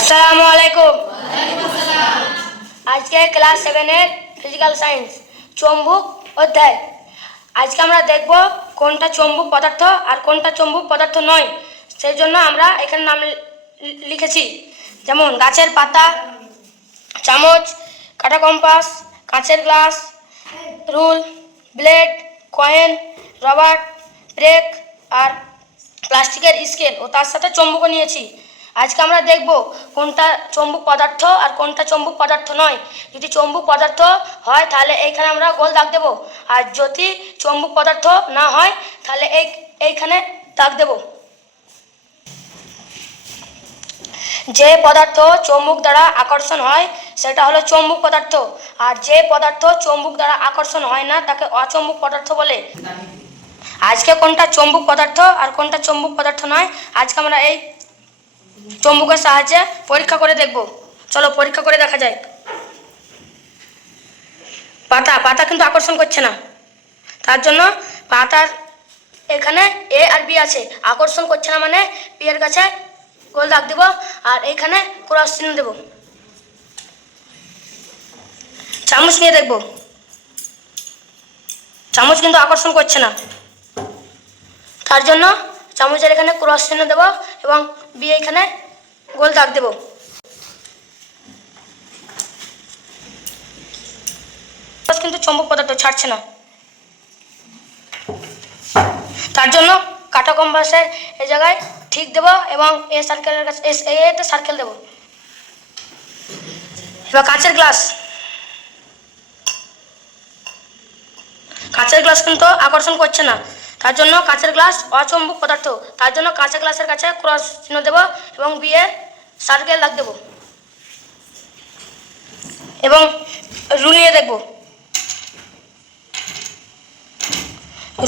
আসসালামু আলাইকুম। আজকে ক্লাস 7-এর ফিজিক্যাল সায়েন্স চৌম্বক অধ্যায়। আজকে আমরা দেখব কোনটা চৌম্বক পদার্থ আর কোনটা চৌম্বক পদার্থ নয়। সেই জন্য আমরা এখানে নাম লিখেছি, যেমন গাছের পাতা, চামচ, কাঁটা কম্পাস, কাঁচের glass, rule, blade, coin, rubber, ব্রেক আর প্লাস্টিকের স্কেল ও তার সাথে চৌম্বকও নিয়েছি। আজকে আমরা দেখব কোনটা চৌম্বক পদার্থ আর কোনটা চৌম্বক পদার্থ নয়। যদি চৌম্বক পদার্থ হয় তাহলে এইখানে আমরা গোল দাগ দেব, আর যদি চৌম্বক পদার্থ না হয় তাহলে এইখানে দাগ দেব। যে পদার্থ চৌম্বক দ্বারা আকর্ষণ হয় সেটা হলো চৌম্বক পদার্থ, আর যে পদার্থ চৌম্বক দ্বারা আকর্ষণ হয় না তাকে অচৌম্বক পদার্থ বলে। আজকে কোনটা চৌম্বক পদার্থ আর কোনটা চৌম্বক পদার্থ নয় আজকে আমরা এই চৌম্বকের সাহায্যে পরীক্ষা করে দেখব। চলো পরীক্ষা করে দেখা যায়। পাতা কিন্তু আকর্ষণ করছে না, তার জন্য পাতার এখানে এ আর বি আছে, আকর্ষণ করছে না মানে বি এর কাছে গোল দাগ দেব আর এইখানে ক্রস চিহ্ন দেব। চামচ নিয়ে দেখব, চামচ কিন্তু আকর্ষণ করছে না, তার জন্য চামচের এখানে ক্রস চিহ্ন দেব এবং বি এখানে গোল দাগ দেব। কিন্তু চৌম্বক পদার্থ ছাড়ছে না, তার জন্য কাঁটা কম্পাসের এই জায়গায় ঠিক দেব এবং এ সার্কেলের কাছে এতে সার্কেল দেব। এবার কাঁচের গ্লাস কিন্তু আকর্ষণ করছে না, তার জন্য কাঁচের গ্লাস অচৌম্বক পদার্থ, তার জন্য কাঁচের গ্লাসের কাছে ক্রস চিহ্ন দেব এবং বি এ সার্কেল দাগ দেব। এবং রুল নিয়ে দেখব,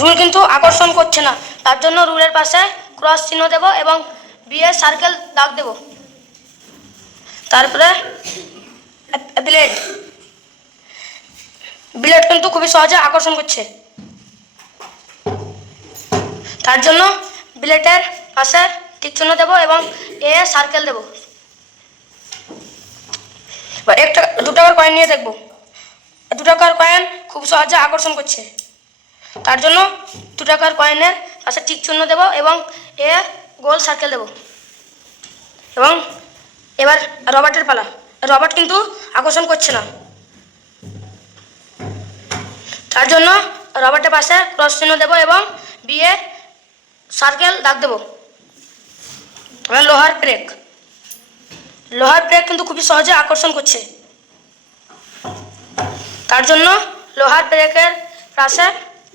রুল কিন্তু আকর্ষণ করছে না, তার জন্য রুলের পাশে ক্রস চিহ্ন দেব এবং বি এ সার্কেল দাগ দেব। তারপরে ব্লেড কিন্তু খুবই সহজে আকর্ষণ করছে, তার জন্য ব্লেডের পাশে টিক চিহ্ন দেব এবং এ সার্কেল দেব। এবার 2 টাকার কয়েন নিয়ে দেখব, 2 টাকার কয়েন খুব সহজে আকর্ষণ করছে, তার জন্য 2 টাকার কয়েনের পাশে টিক চিহ্ন দেব এবং এ গোল সার্কেল দেব। এবং এবার রবার্টের পালা, রবার্ট কিন্তু আকর্ষণ করছে না, তার জন্য রবার্টের পাশে ক্রস চিহ্ন দেব এবং বি এ সার্কেল দাগ দেব। এবার লোহার ব্রেক কিন্তু খুবই সহজে আকর্ষণ করছে, তার জন্য লোহার ব্রেকের পাশে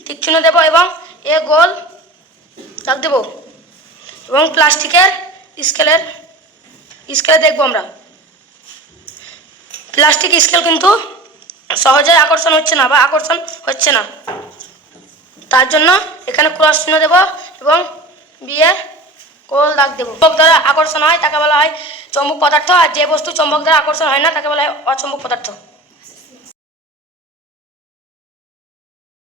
টিক চিহ্ন দেব এবং এ গোল দাগ দেব। এবং প্লাস্টিকের স্কেলে দেখব আমরা, প্লাস্টিক স্কেল কিন্তু সহজে আকর্ষণ হচ্ছে না বা আকর্ষণ হচ্ছে না, তার জন্য এখানে ক্রস চিহ্ন দেব এবং বি এ গোল দাগ দেব। চৌম্বক দ্বারা আকর্ষণ হয় তাকে বলা হয় চৌম্বক পদার্থ, আর যে বস্তু চৌম্বক দ্বারা আকর্ষণ হয় না তাকে বলা হয় অচৌম্বক পদার্থ।